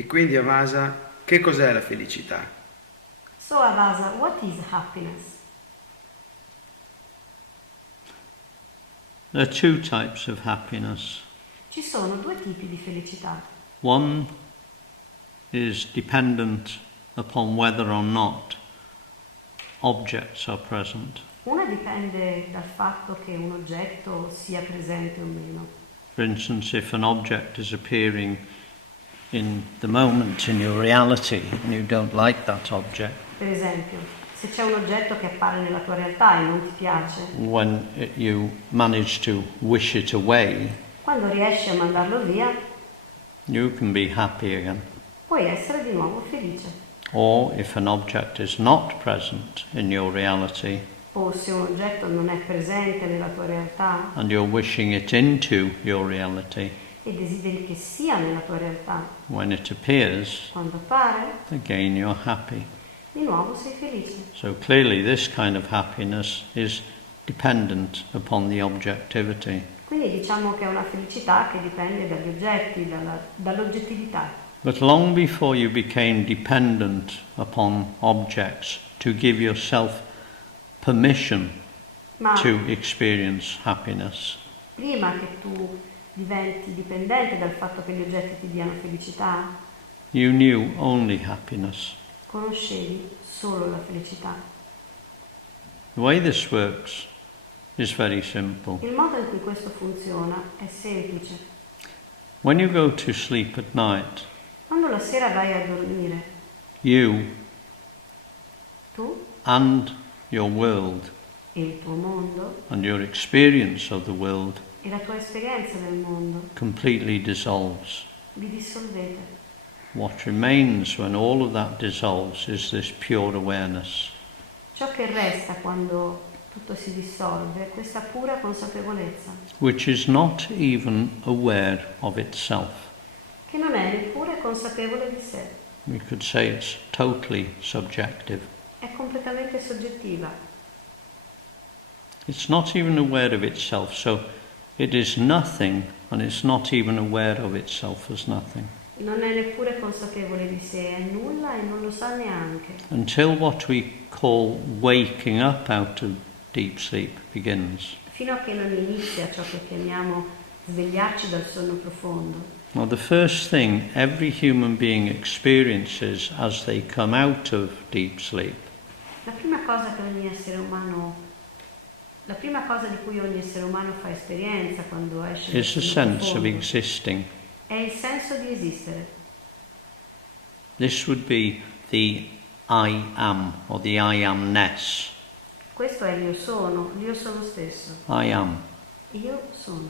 E quindi Avasa, che cos'è la felicità? So Avasa, what is happiness? There are two types of happiness. Ci sono due tipi di felicità. One is dependent upon whether or not objects are present. Una dipende dal fatto che un oggetto sia presente o meno. For instance, if an object is appearing in the moment in your reality and you don't like that object, Per esempio, se c'è un oggetto che appare nella tua realtà e non ti piace, you manage to wish it away, quando riesci a mandarlo via, you can be happy again. puoi essere di nuovo felice. Or if an object is not present in your reality O se un oggetto non è presente nella tua realtà and you're wishing it into your reality, e desideri che sia nella tua realtà, when it appears, quando appare, again you're happy. di nuovo sei felice. So clearly this kind of happiness is dependent upon the objectivity. Quindi diciamo che è una felicità che dipende dagli oggetti, dall'oggettività. But long before you became dependent upon objects to give yourself permission Ma to experience happiness, prima che tu diventi dipendente dal fatto che gli oggetti ti diano felicità, you knew only happiness. conoscevi solo la felicità. The way this works is very simple. Il modo in cui questo funziona è semplice. When you go to sleep at night, Quando la sera vai a dormire, you tu and your world e il tuo mondo and your experience of the world e la tua esperienza del mondo completely dissolves. vi dissolvete. What remains when all of that dissolves is this pure awareness. Ciò che resta quando tutto si dissolve è questa pura consapevolezza, Which is not even aware of itself. che non è neppure consapevole di sé, We could say it's totally subjective. è completamente soggettiva. It's not even aware of itself, so it is nothing and it's not even aware of itself as nothing. Non è neppure consapevole di sé, è nulla e non lo sa neanche. Until what we call waking up out of deep sleep begins. Fino a che non inizia ciò che chiamiamo svegliarci dal sonno profondo. Now the first thing every human being experiences as they come out of deep sleep La prima cosa di cui ogni essere umano fa esperienza quando esce dal is the sonno sense of profondo existing. è il senso di esistere. This would be the I am or the I amness. Questo è l'io sono stesso. I am. Io sono.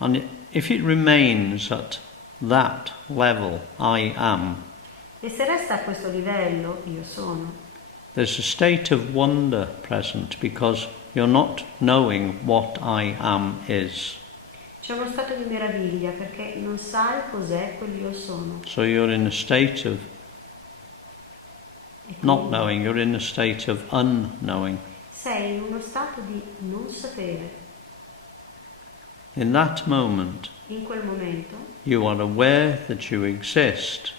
And if it remains at that level, I am, E se resta a questo livello, io sono, there's a state of wonder present because you're not knowing what I am is. c'è uno stato di meraviglia perché non sai cos'è quell'io sono. So you're in a state of E not quindi knowing, you're in a state of unknowing. sei in uno stato di non sapere. In that moment, In quel momento you are aware that you exist.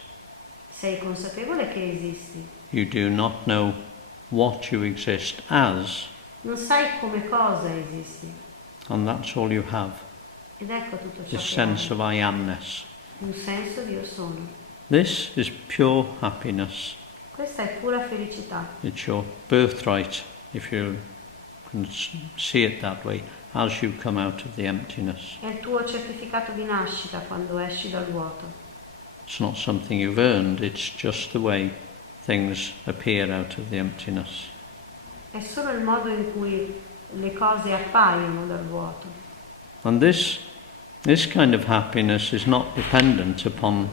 sei consapevole che esisti. You do not know what you exist as, Non sai come cosa esisti. and that's all you have, Ed ecco tutto ciò this che sense hai. of I amness. Un senso di io sono. This is pure happiness. Questa è pura felicità. It's your birthright, if you can see it that way, as you come out of the emptiness. È il tuo certificato di nascita quando esci dal vuoto. It's not something you've earned, it's just the way things appear out of the emptiness. È solo il modo in cui le cose appaiono dal vuoto. And this kind of happiness is not dependent upon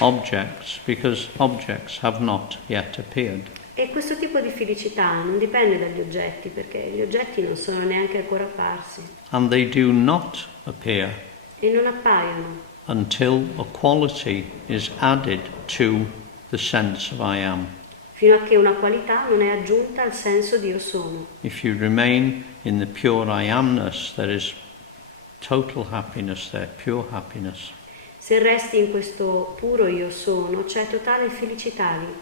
objects, because objects have not yet appeared. E questo tipo di felicità non dipende dagli oggetti, perché gli oggetti non sono neanche ancora apparsi And they do not appear e non appaiono until a quality is added to the sense of I am. fino a che una qualità non è aggiunta al senso di io sono. If you remain in the pure I amness, there is total happiness there, pure happiness. Se resti in questo puro io sono, c'è totale felicità lì.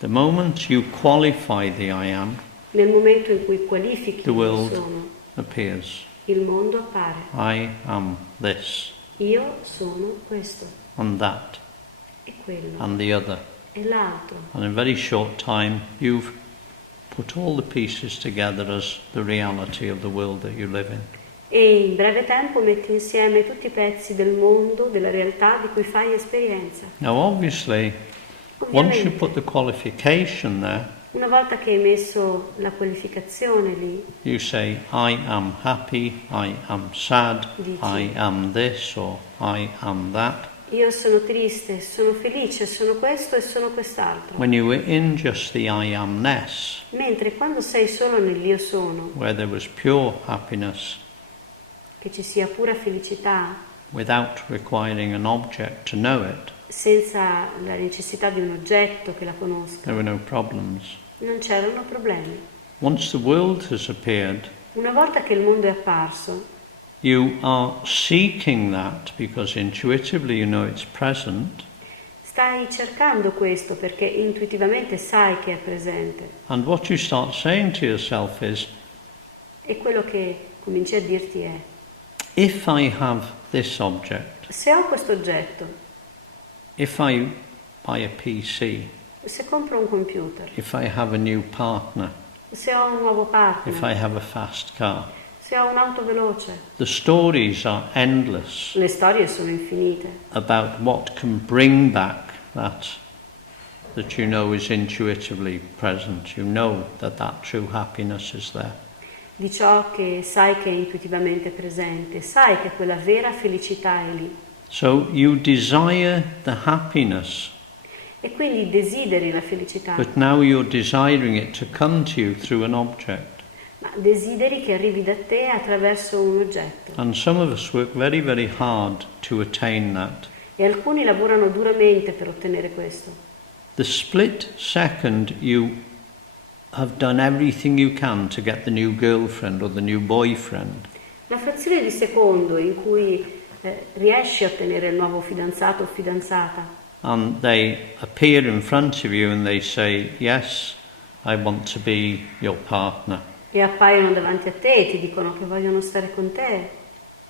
The moment you qualify the I am, Nel momento in cui qualifichi the io world sono, appears. il mondo appare. I am this Io sono questo and that e quello and the other. e l'altro. And in a very short time, you've put all the pieces together as the reality of the world that you live in. E in breve tempo metti insieme tutti i pezzi del mondo, della realtà di cui fai esperienza. Now, obviously, once you put the qualification there, Una volta che hai messo la qualificazione lì, you say, I am happy, I am sad, Dici. I am this, or I am that. io sono triste, sono felice, sono questo e sono quest'altro. When you were in just the I amness, Mentre quando sei solo nell'io sono, where there was pure happiness, che ci sia pura felicità, without requiring an object to know it, senza la necessità di un oggetto che la there conosca, were no problems. non c'erano problemi. Once the world has appeared, Una volta che il mondo è apparso, you are seeking that because intuitively you know it's present, stai cercando questo perché intuitivamente sai che è presente. and what you start saying to yourself is, E quello che cominci a dirti è: if I have this object, se ho questo oggetto, if I buy a PC, se compro un computer, if I have a new partner, se ho un nuovo if partner, I have a fast car, se ho un'auto veloce, the stories are endless le storie sono infinite about what can bring back that you know is intuitively present. You know that true happiness is there. di ciò che sai che è intuitivamente presente, sai che quella vera felicità è lì. So you desire the happiness, E quindi desideri la felicità, but now you're desiring it to come to you through an object. ma desideri che arrivi da te attraverso un oggetto. And some of us work very, very hard to attain that. E alcuni lavorano duramente per ottenere questo. The split second you have done everything you can to get the new girlfriend or the new boyfriend, La frazione di secondo in cui riesci a ottenere il nuovo fidanzato o fidanzata and they appear in front of you and they say, yes, I want to be your partner. e appaiono davanti a te e ti dicono che vogliono stare con te,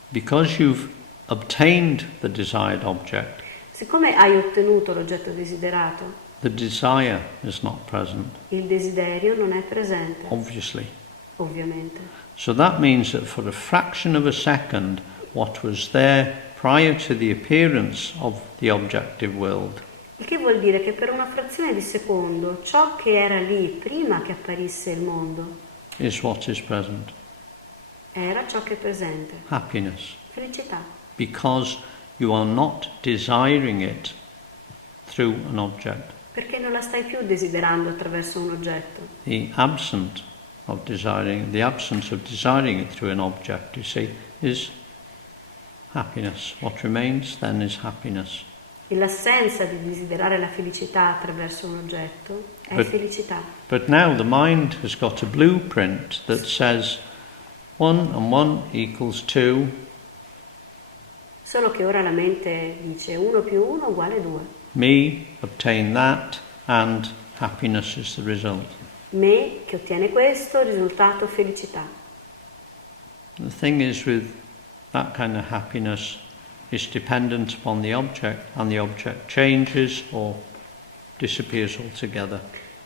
Because you've obtained the desired object, siccome hai ottenuto l'oggetto desiderato, the desire is not present, il desiderio non è presente, obviously. ovviamente. So that means that for a fraction of a second, what was there prior to the appearance of the objective world Il che vuol dire che per una frazione di secondo ciò che era lì prima che apparisse il mondo is what is present. era ciò che è presente, Happiness. felicità, Because you are not desiring it through an object. perché non la stai più desiderando attraverso un oggetto. The absence of desiring it through an object, you see, is happiness. What remains then is happiness. E l'assenza di desiderare la felicità attraverso un oggetto è felicità. But now the mind has got a blueprint that says 1 and 1 equals 2, Solo che ora la mente dice 1 più 1 uguale 2. me obtain that, and happiness is the result. Me che ottiene questo, risultato felicità. The thing is, with that kind of happiness, it's dependent upon the object, and the object changes or disappears altogether.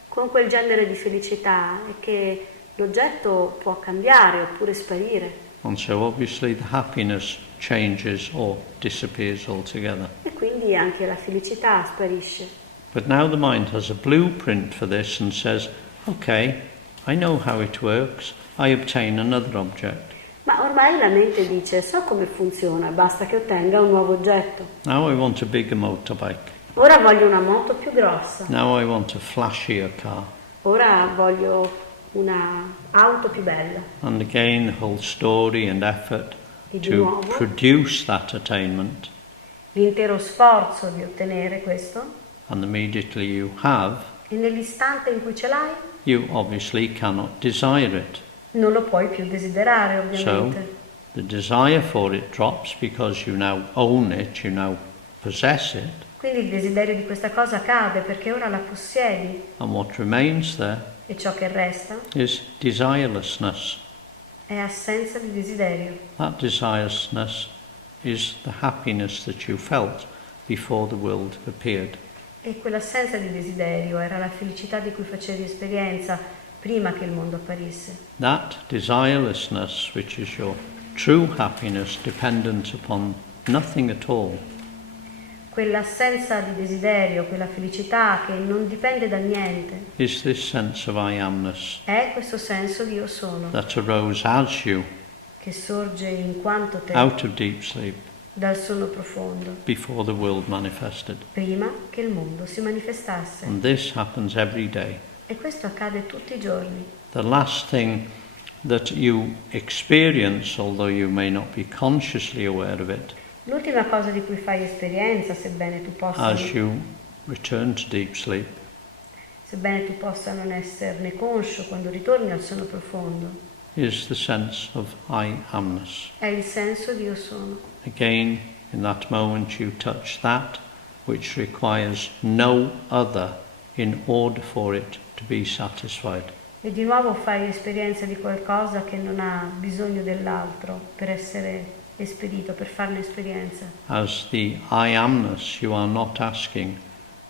Con quel genere di felicità è che l'oggetto può cambiare oppure sparire. And so obviously the happiness changes or disappears altogether. E quindi anche la felicità sparisce. But now the mind has a blueprint for this and says, okay, I know how it works, I obtain another object. Ma ormai la mente dice, so come funziona, basta che ottenga un nuovo oggetto. Now I want a bigger motorbike. Ora voglio una moto più grossa. Now I want a flashier car. Ora voglio una auto più bella. And again the whole story and effort E di to nuovo produce that attainment, l'intero sforzo di ottenere questo. and immediately you have, E nell'istante in cui ce l'hai, you obviously cannot desire it. non lo puoi più desiderare, So ovviamente. the desire for it drops because you now own it, you now possess it. Quindi il desiderio di questa cosa cade perché ora la possiedi And what remains there e ciò che resta is desirelessness. è assenza di desiderio. That desirelessness is the happiness that you felt before the world appeared. E quell'assenza di desiderio era la felicità di cui facevi esperienza prima che il mondo apparisse. That desirelessness, which is your true happiness, dependent upon nothing at all, Quell'assenza di desiderio, quella felicità che non dipende da niente, is this sense of I amness è questo senso di io sono, that arose as you che sorge in quanto te out of deep sleep dal sonno profondo, before the world manifested. prima che il mondo si manifestasse. And this happens every day. E questo accade tutti i giorni. The last thing that you experience, although you may not be consciously aware of it, L'ultima cosa di cui fai esperienza, sebbene tu possa, as you return to deep sleep, non esserne conscio quando ritorni al sonno profondo, is the sense of I amness. è il senso di io sono. Again, in that moment you touch that which requires no other in order for it to be satisfied. E di nuovo fai esperienza di qualcosa che non ha bisogno dell'altro per essere esperito, per farne esperienza. As the I amness, you are not asking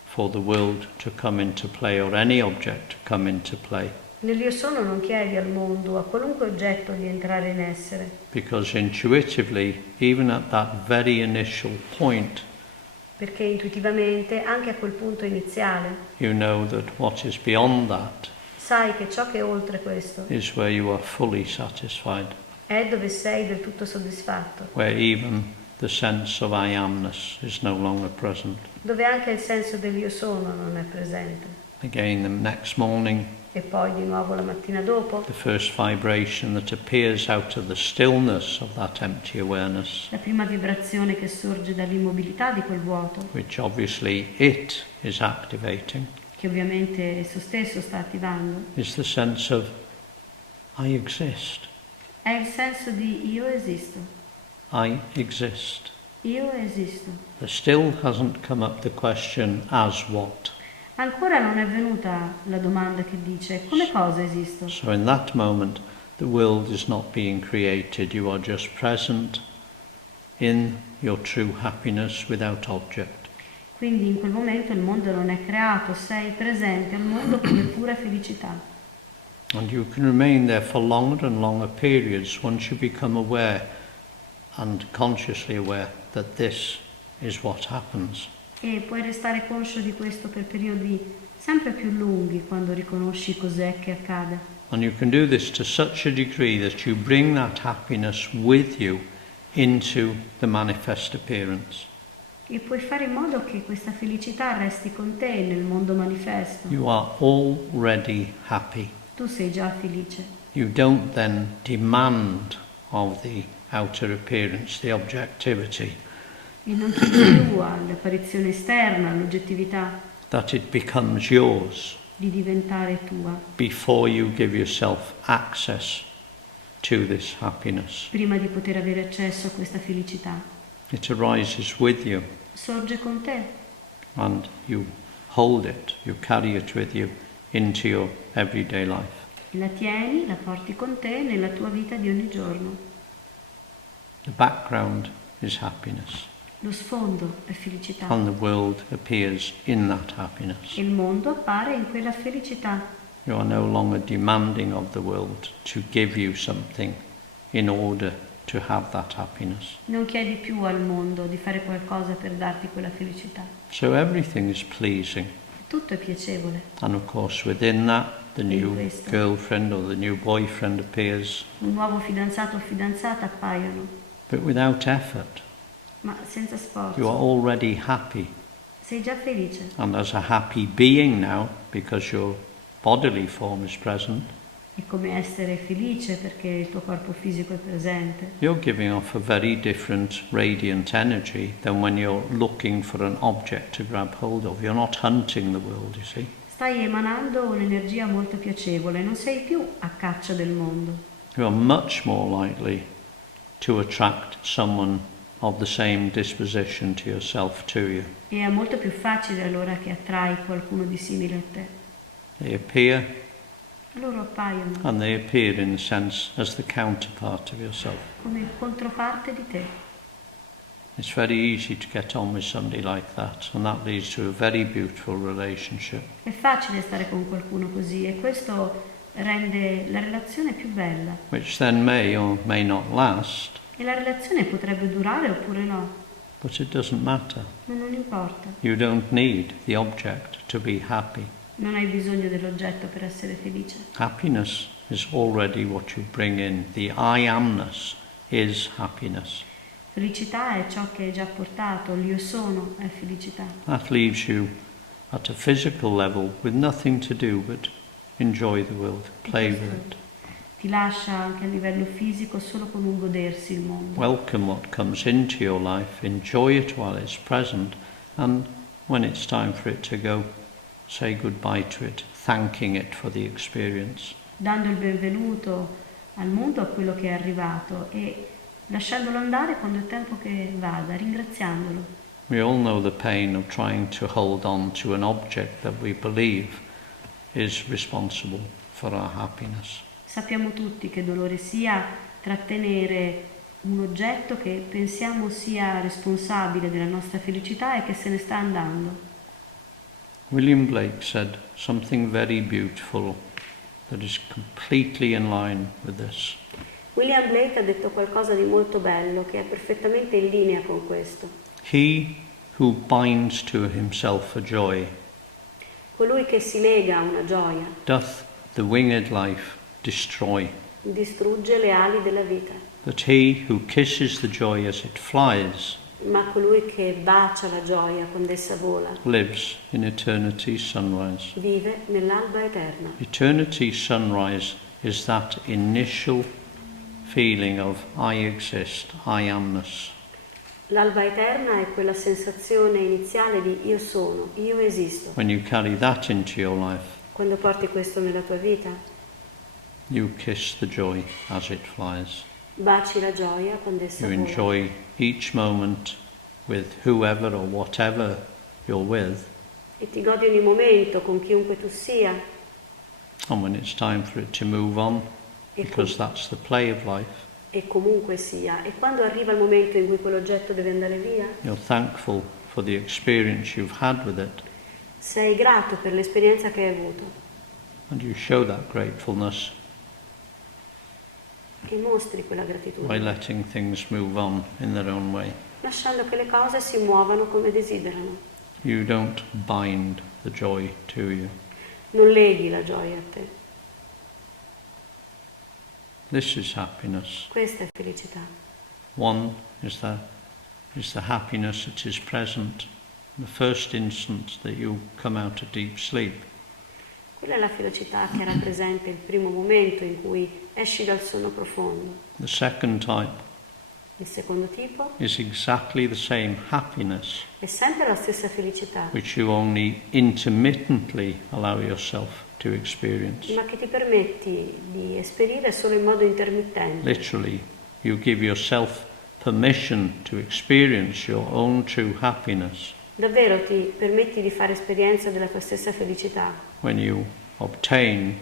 for the world to come into play or any object to come into play, Nell'io sono non chiedi al mondo, a qualunque oggetto di entrare in essere, because intuitively, even at that very initial point, perché intuitivamente, anche a quel punto iniziale, you know that what is beyond that sai che ciò che è oltre questo is where you are fully satisfied, è dove sei del tutto soddisfatto, where even the sense of I amness is no longer present. dove anche il senso dell'io sono non è presente. Again, the next morning, E poi di nuovo la mattina dopo, the first vibration that appears out of the stillness of that empty awareness, la prima vibrazione che sorge dall'immobilità di quel vuoto, which obviously it is activating, che ovviamente esso stesso sta attivando, is the sense of I exist. è il senso di io esisto, I exist. io esisto. There still hasn't come up the question as what. Ancora non è venuta la domanda che dice come cosa esisto. So in that moment, the world is not being created. You are just present in your true happiness without object. Quindi in quel momento il mondo non è creato, sei presente al mondo come pura felicità. And you can remain there for longer and longer periods once you become aware and consciously aware that this is what happens. E puoi restare conscio di questo per periodi sempre più lunghi quando riconosci cos'è che accade. And you can do this to such a degree that you bring that happiness with you into the manifest appearance. E puoi fare in modo che questa felicità resti con te nel mondo manifesto. You are already happy. Tu sei già felice. You don't then demand of the outer appearance, the objectivity, E non chiedi più all'apparizione esterna, all'oggettività, that it becomes yours di diventare tua, before you give yourself access to this happiness. prima di poter avere accesso a questa felicità. It arises with you Sorge con te and you hold it, you carry it with you into your everyday life. e la tieni, la porti con te nella tua vita di ogni giorno. The background is happiness, Lo sfondo è felicità and the world appears in that e happiness. il mondo appare in quella felicità. You are no longer demanding of the world to give you something in order to have that happiness. Non chiedi più al mondo di fare qualcosa per darti quella felicità. So everything is pleasing. Tutto è piacevole. And of course within that, the new questo. girlfriend or the new boyfriend appears, Un nuovo fidanzato o fidanzata appaiono, but without effort. ma senza You sforzo. are already happy. Sei già felice. And as a happy being now, because your bodily form is present, È come essere felice perché il tuo corpo fisico è presente. you're giving off a very different radiant energy than when you're looking for an object to grab hold of. You're not hunting the world, you see. Stai emanando un'energia molto piacevole, non sei più a caccia del mondo. You are much more likely to attract someone of the same disposition to yourself to you. E è molto più facile allora che attrai qualcuno di simile a te. They appear, Loro appaiono and they appear in a sense as the counterpart of yourself. come controparte di te. It's very easy to get on with somebody like that, and that leads to a very beautiful relationship. È facile stare con qualcuno così e questo rende la relazione più bella. Which then may or may not last, E la relazione potrebbe durare oppure no, but it doesn't matter. ma non importa. You don't need the object to be happy. Non hai bisogno dell'oggetto per essere felice. Happiness is already what you bring in. The I amness is happiness. Felicità è ciò che è già portato, l'io sono è felicità. That leaves you at a physical level with nothing to do but enjoy the world, play with it. Ti lascia anche a livello fisico solo con un godersi il mondo. Welcome what comes into your life, enjoy it while it's present, and when it's time for it to go, say goodbye to it, thanking it for the experience. Dando il benvenuto al mondo, a quello che è arrivato e lasciandolo andare quando è tempo che vada, ringraziandolo. We all know the pain of trying to hold on to an object that we believe is responsible for our happiness. Sappiamo tutti che dolore sia trattenere un oggetto che pensiamo sia responsabile della nostra felicità e che se ne sta andando. William Blake said something very beautiful that is completely in line with this. William Blake ha detto qualcosa di molto bello che è perfettamente in linea con questo. He who binds to himself a joy Colui che si lega a una gioia doth the winged life destroy, distrugge le ali della vita, but he who kisses the joy as it flies ma colui che bacia la gioia quando essa vola lives in eternity's sunrise. vive nell'alba eterna. Eternity sunrise is that initial feeling of I exist, I amness. L'alba eterna è quella sensazione iniziale di io sono, io esisto. When you carry that into your life, Quando porti questo nella tua vita, you kiss the joy as it flies. baci la gioia quando essa You vola. enjoy each moment with whoever or whatever you're with, E ti godi ogni momento con chiunque tu sia. and when it's time for it to move on, E, because that's the play of life, e comunque sia. E quando arriva il momento in cui quell'oggetto deve andare via, you're thankful for the experience you've had with it, sei grato per l'esperienza che hai avuto and you show that gratefulness e mostri quella by gratitudine, letting things move on in their own way. lasciando che le cose si muovano come desiderano. You don't bind the joy to you. Non leghi la gioia a te. This is happiness. Questa è felicità. One is the happiness that is present the first instant that you come out of deep sleep. Quella è la felicità che rappresenta il primo momento in cui esci dal sonno profondo. The second type Il secondo tipo is exactly the same happiness è sempre la stessa felicità, which you only intermittently allow yourself to experience. ma che ti permetti di esperire solo in modo intermittente. Literally, you give yourself permission to experience your own true happiness Davvero ti permetti di fare esperienza della tua stessa felicità when you obtain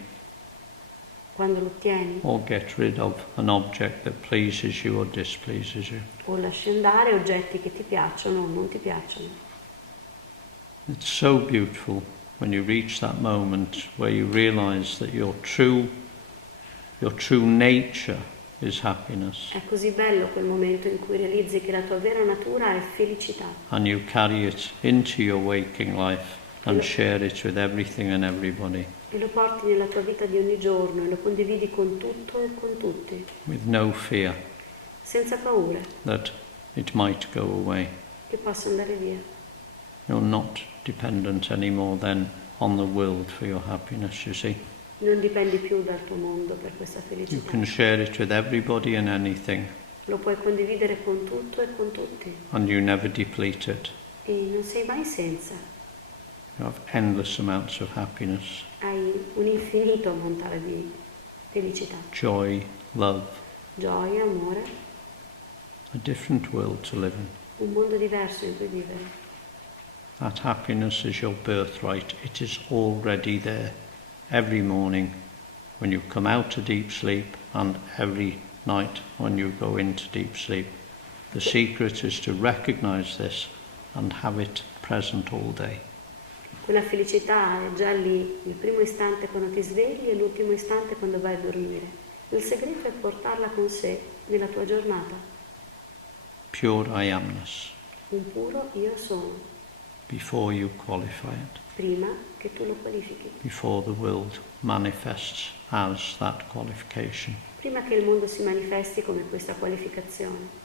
quando lo ottieni or get rid of an object that pleases you or displeases you. o lasci andare oggetti che ti piacciono o non ti piacciono. It's so beautiful when you reach that moment where you realize that your true nature is happiness, È così bello quel momento in cui realizzi che la tua vera natura è felicità and you carry it into your waking life and share it with everything and everybody e lo porti nella tua vita di ogni giorno e lo condividi con tutto e con tutti, with no fear senza paure that it might go away. che possa andare via. You're not dependent anymore then on the world for your happiness, you see. Non dipendi più dal tuo mondo per questa You felicità. can share it with everybody and anything, Lo puoi condividere con tutto e con tutti and you never deplete it. e non sei mai senza. You have endless amounts of happiness, Hai un infinito ammontare di felicità, joy, love, gioia, amore, a different world to live in. un mondo diverso in cui vivere. That happiness is your birthright. It is already there every morning when you come out of deep sleep and every night when you go into deep sleep. The secret is to recognize this and have it present all day. Quella felicità è già lì, il primo istante quando ti svegli e l'ultimo istante quando vai a dormire. Il segreto è portarla con sé nella tua giornata. Pure I amness, Un puro io sono, before you qualify it, prima che tu lo qualifichi, before the world manifests as that qualification. prima che il mondo si manifesti come questa qualificazione.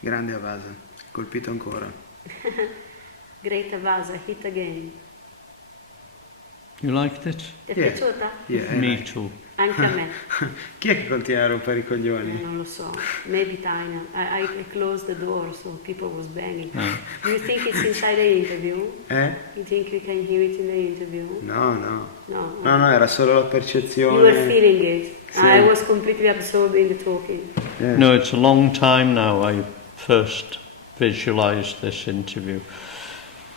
Grande Avasa, colpito ancora. Great Avasa, hit again. You liked it? Ti è Yeah. piaciuta? Yeah, Me too. Anche a me. Chi è che continua a rompere i coglioni? Non lo so, maybe Tanya. I closed the door so people was banging. Do you think it's inside the interview? You think we can hear it in the interview? No. No. No, era solo la You were percezione. feeling it. Sì. I was completely absorbed in the talking. Yeah. No, it's a long time now I first visualized this interview,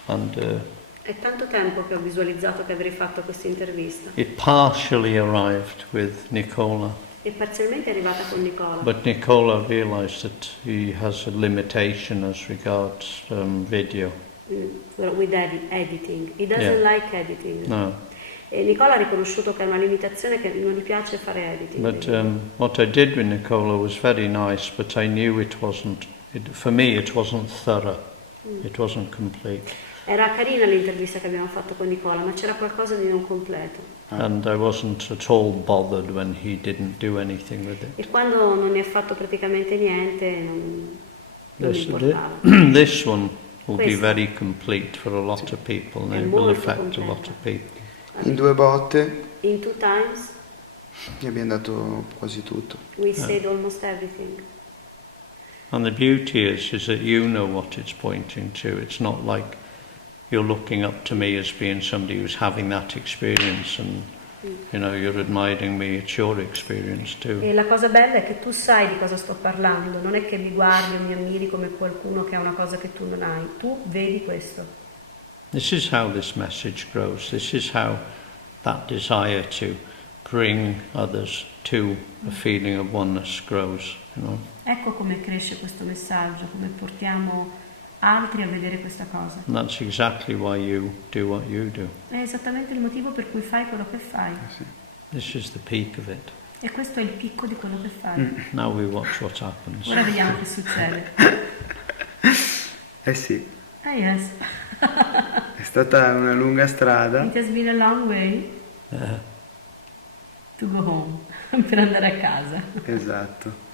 and È tanto tempo che ho visualizzato che avrei fatto questa intervista it partially arrived with Nicola, e parzialmente è arrivata con Nicola. but Nicola realized that he has a limitation as regards video. With editing. He doesn't like editing. No, E Nicola ha riconosciuto che è una limitazione, che non gli piace fare editing. but what I did with Nicola was very nice, but I knew it wasn't, for me it wasn't thorough, it wasn't complete. Era carina l'intervista che abbiamo fatto con Nicola, ma c'era qualcosa di non completo. And I wasn't at all bothered when he didn't do anything with it. E quando non ne ha fatto praticamente niente, non mi importava. This one will be Questo. very complete for a lot of people, and È it will molto affect a lot completo. of people. In 2 botte In 2 times gli abbiamo dato quasi tutto. we said almost everything. And the beauty is that you know what it's pointing to. It's not like you're looking up to me as being somebody who's having that experience and you're admiring me. It's your experience too. E la cosa bella è che tu sai di cosa sto parlando, non è che mi guardi o mi ammiri come qualcuno che ha una cosa che tu non hai, tu vedi questo. This is how this message grows. This is how that desire to bring others to a feeling of oneness grows. Ecco come cresce questo messaggio, come portiamo altri a vedere questa cosa. And that's exactly why you do what you do. È esattamente il motivo per cui fai quello che fai. This is the peak of it. E questo è il picco di quello che fai. Now we watch what happens. Ora vediamo che succede. Eh sì, Ah yes, è stata una lunga strada. it has been a long way to go home, per andare a casa. Esatto.